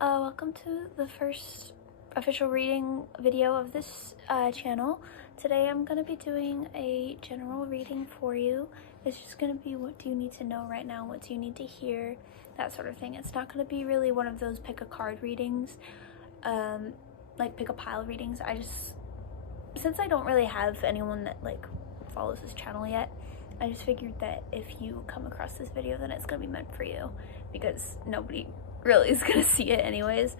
Welcome to the first official reading video of this channel. Today I'm going to be doing a general reading for you. It's just going to be what do you need to know right now, what do you need to hear, that sort of thing. It's not going to be really one of those pick a card readings, like pick a pile readings. Since I don't really have anyone that follows this channel yet, I just figured that if you come across this video, then it's going to be meant for you, because nobody really is gonna see it anyways.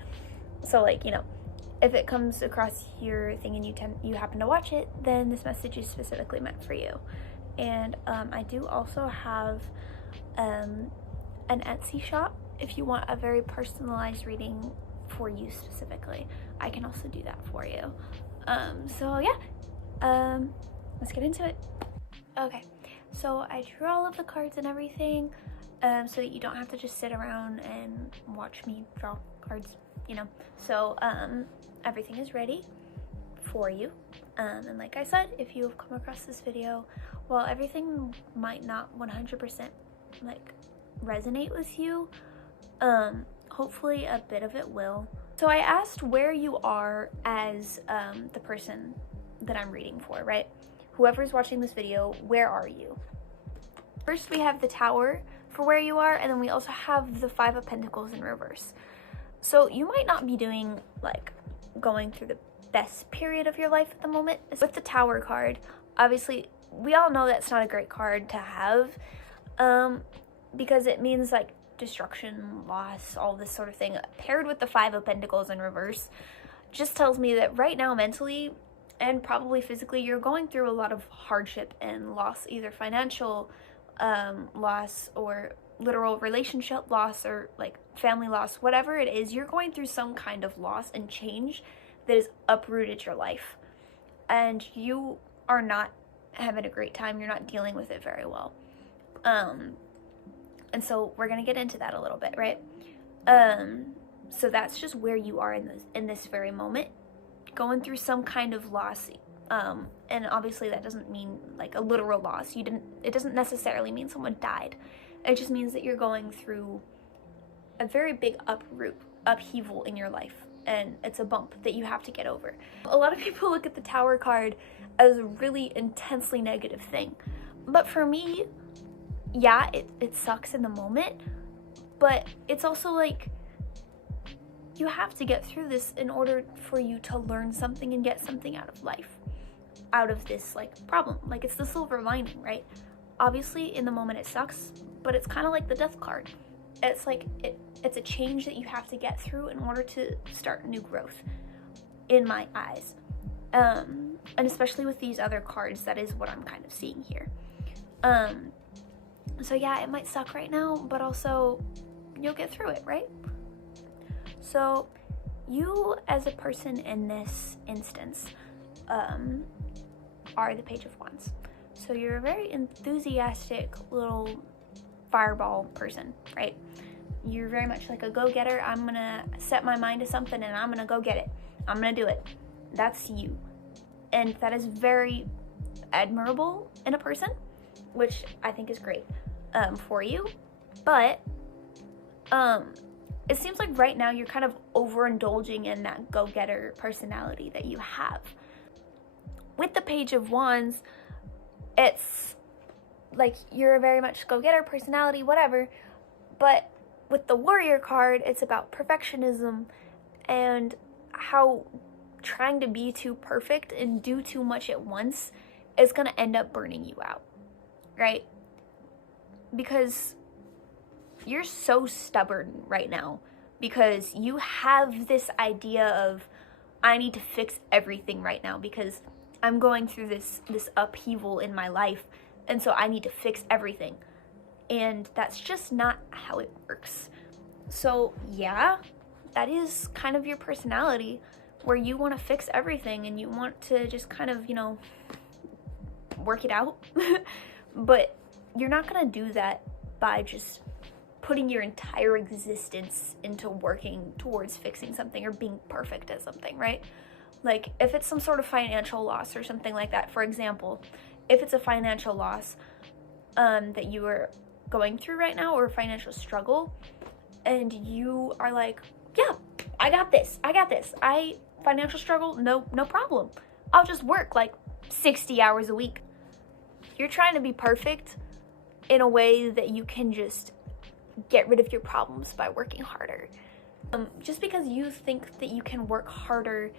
So if it comes across your thing and you happen to watch it, then this message is specifically meant for you. And I do also have an Etsy shop. If you want a very personalized reading for you specifically, I can also do that for you. So yeah, let's get into it. Okay, so I drew all of the cards and everything, so that you don't have to just sit around and watch me draw cards, So everything is ready for you. And like I said, if you have come across this video, while everything might not 100% resonate with you, hopefully a bit of it will. So I asked where you are as the person that I'm reading for, right? Whoever's watching this video, where are you? First, we have the Tower for where you are, and then we also have the Five of Pentacles in reverse. So you might not be doing going through the best period of your life at the moment. With the Tower card, obviously we all know that's not a great card to have, because it means destruction, loss, all this sort of thing. Paired with the Five of Pentacles in reverse just tells me that right now, mentally and probably physically, you're going through a lot of hardship and loss, either financial loss or literal relationship loss, or family loss. Whatever it is, you're going through some kind of loss and change that has uprooted your life, and you are not having a great time. You're not dealing with it very well, and so we're gonna get into that a little bit, right? So that's just where you are in this very moment, going through some kind of loss. And obviously that doesn't mean a literal loss. It doesn't necessarily mean someone died. It just means that you're going through a very big upheaval in your life, and it's a bump that you have to get over. A lot of people look at the Tower card as a really intensely negative thing, but for me, yeah, it sucks in the moment, but it's also you have to get through this in order for you to learn something and get something out of life, out of this problem. It's the silver lining, right? Obviously in the moment it sucks, but it's kind of like the Death card. It's it's a change that you have to get through in order to start new growth, in my eyes. And especially with these other cards, that is what I'm kind of seeing here. So yeah, it might suck right now, but also you'll get through it, right? So you, as a person in this instance, are the Page of Wands. So you're a very enthusiastic little fireball person, right? You're very much like a go-getter. I'm gonna set my mind to something and I'm gonna go get it. I'm gonna do it. That's you. And that is very admirable in a person, which I think is great for you. But it seems like right now you're kind of overindulging in that go-getter personality that you have. With the Page of Wands, it's you're a very much go-getter personality, whatever, but with the Warrior card, it's about perfectionism and how trying to be too perfect and do too much at once is going to end up burning you out, right? Because you're so stubborn right now, because you have this idea of, I need to fix everything right now because I'm going through this upheaval in my life, and so I need to fix everything. And that's just not how it works. So yeah, that is kind of your personality, where you want to fix everything and you want to just kind of, work it out. But you're not gonna do that by just putting your entire existence into working towards fixing something or being perfect at something, right? If it's some sort of financial loss or something like that, for example, if it's a financial loss that you are going through right now, or a financial struggle, and you are yeah, I got this. Financial struggle, no problem. I'll just work like 60 hours a week. You're trying to be perfect in a way that you can just get rid of your problems by working harder. Just because you think that you can work harder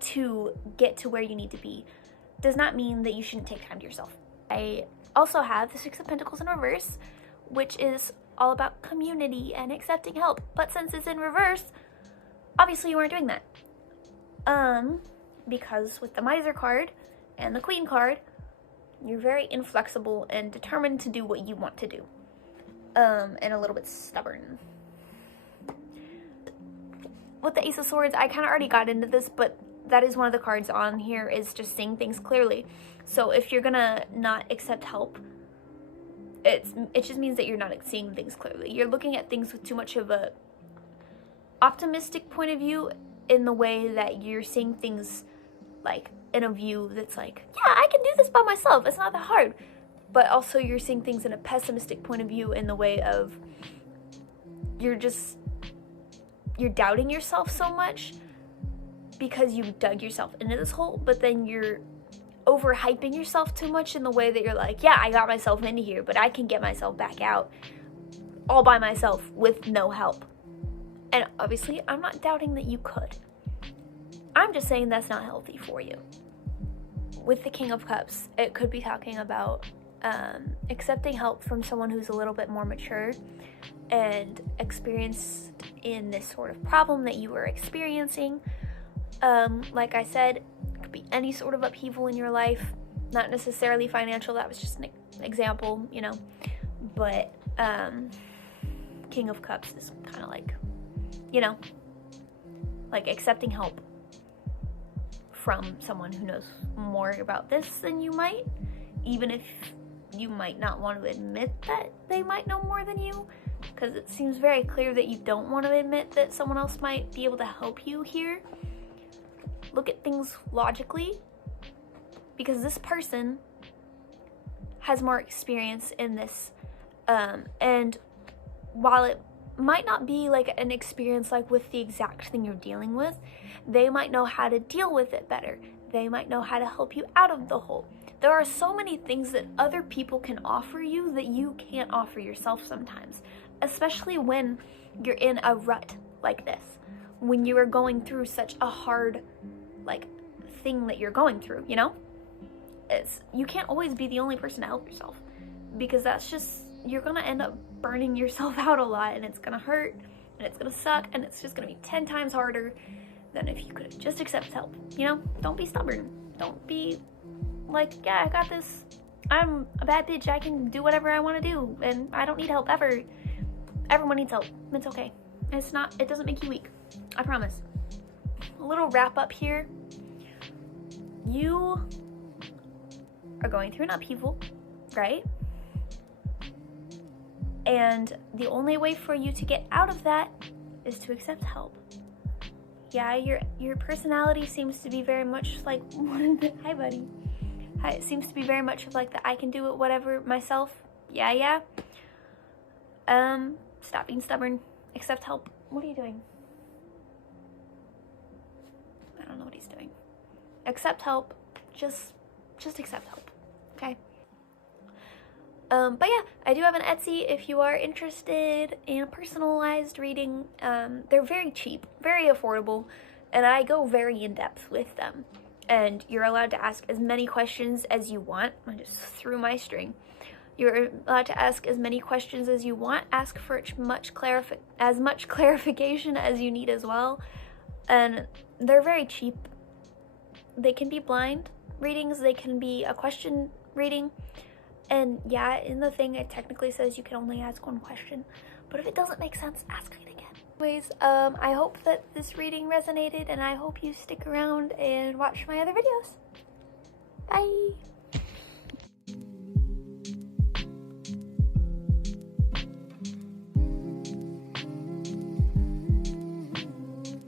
to get to where you need to be does not mean that you shouldn't take time to yourself. I also have the Six of Pentacles in reverse, which is all about community and accepting help. But since it's in reverse, obviously you aren't doing that. Because with the Miser card and the Queen card, you're very inflexible and determined to do what you want to do. And a little bit stubborn. With the Ace of Swords, I kind of already got into this, but that is one of the cards on here, is just seeing things clearly. So if you're gonna not accept help, it just means that you're not seeing things clearly. You're looking at things with too much of a optimistic point of view, in the way that you're seeing things like in a view that's like, yeah, I can do this by myself, it's not that hard. But also you're seeing things in a pessimistic point of view, in the way of you're doubting yourself so much because you dug yourself into this hole, but then you're overhyping yourself too much in the way that you're like, yeah, I got myself into here, but I can get myself back out all by myself with no help. And obviously, I'm not doubting that you could. I'm just saying that's not healthy for you. With the King of Cups, it could be talking about accepting help from someone who's a little bit more mature and experienced in this sort of problem that you were experiencing. Like I said, it could be any sort of upheaval in your life, not necessarily financial. That was just an example, you know. But King of Cups is kind of like, you know, like accepting help from someone who knows more about this than you might, even if you might not want to admit that they might know more than you, because it seems very clear that you don't want to admit that someone else might be able to help you here. Look at things logically, because this person has more experience in this, and while it might not be like an experience like with the exact thing you're dealing with, they might know how to deal with it better. They might know how to help you out of the hole. There are so many things that other people can offer you that you can't offer yourself sometimes, especially when you're in a rut like this, when you are going through such a hard like thing that you're going through, you know? You can't always be the only person to help yourself, because that's just, you're gonna end up burning yourself out a lot, and it's gonna hurt, and it's gonna suck, and it's just gonna be 10 times harder than if you could just accept help, you know? Don't be stubborn. Don't be like, yeah, I got this. I'm a bad bitch. I can do whatever I want to do, and I don't need help ever. Everyone needs help. It's okay. It doesn't make you weak. I promise. A little wrap up here. You are going through an upheaval, right? And the only way for you to get out of that is to accept help. Yeah, your personality seems to be very much like hi buddy. Hi, it seems to be very much of like the I can do it whatever myself. Yeah. Stop being stubborn. Accept help. What are you doing? I don't know what he's doing. Accept help. Just accept help. Okay? But yeah, I do have an Etsy if you are interested in a personalized reading. They're very cheap, very affordable, and I go very in-depth with them. And you're allowed to ask as many questions as you want. I just threw my string. You're allowed to ask as many questions as you want. Ask for as much clarification as you need as well. And they're very cheap. They can be blind readings. They can be a question reading. And yeah, in the thing it technically says you can only ask one question, but if it doesn't make sense, ask it again. Anyways, I hope that this reading resonated, and I hope you stick around and watch my other videos. Bye!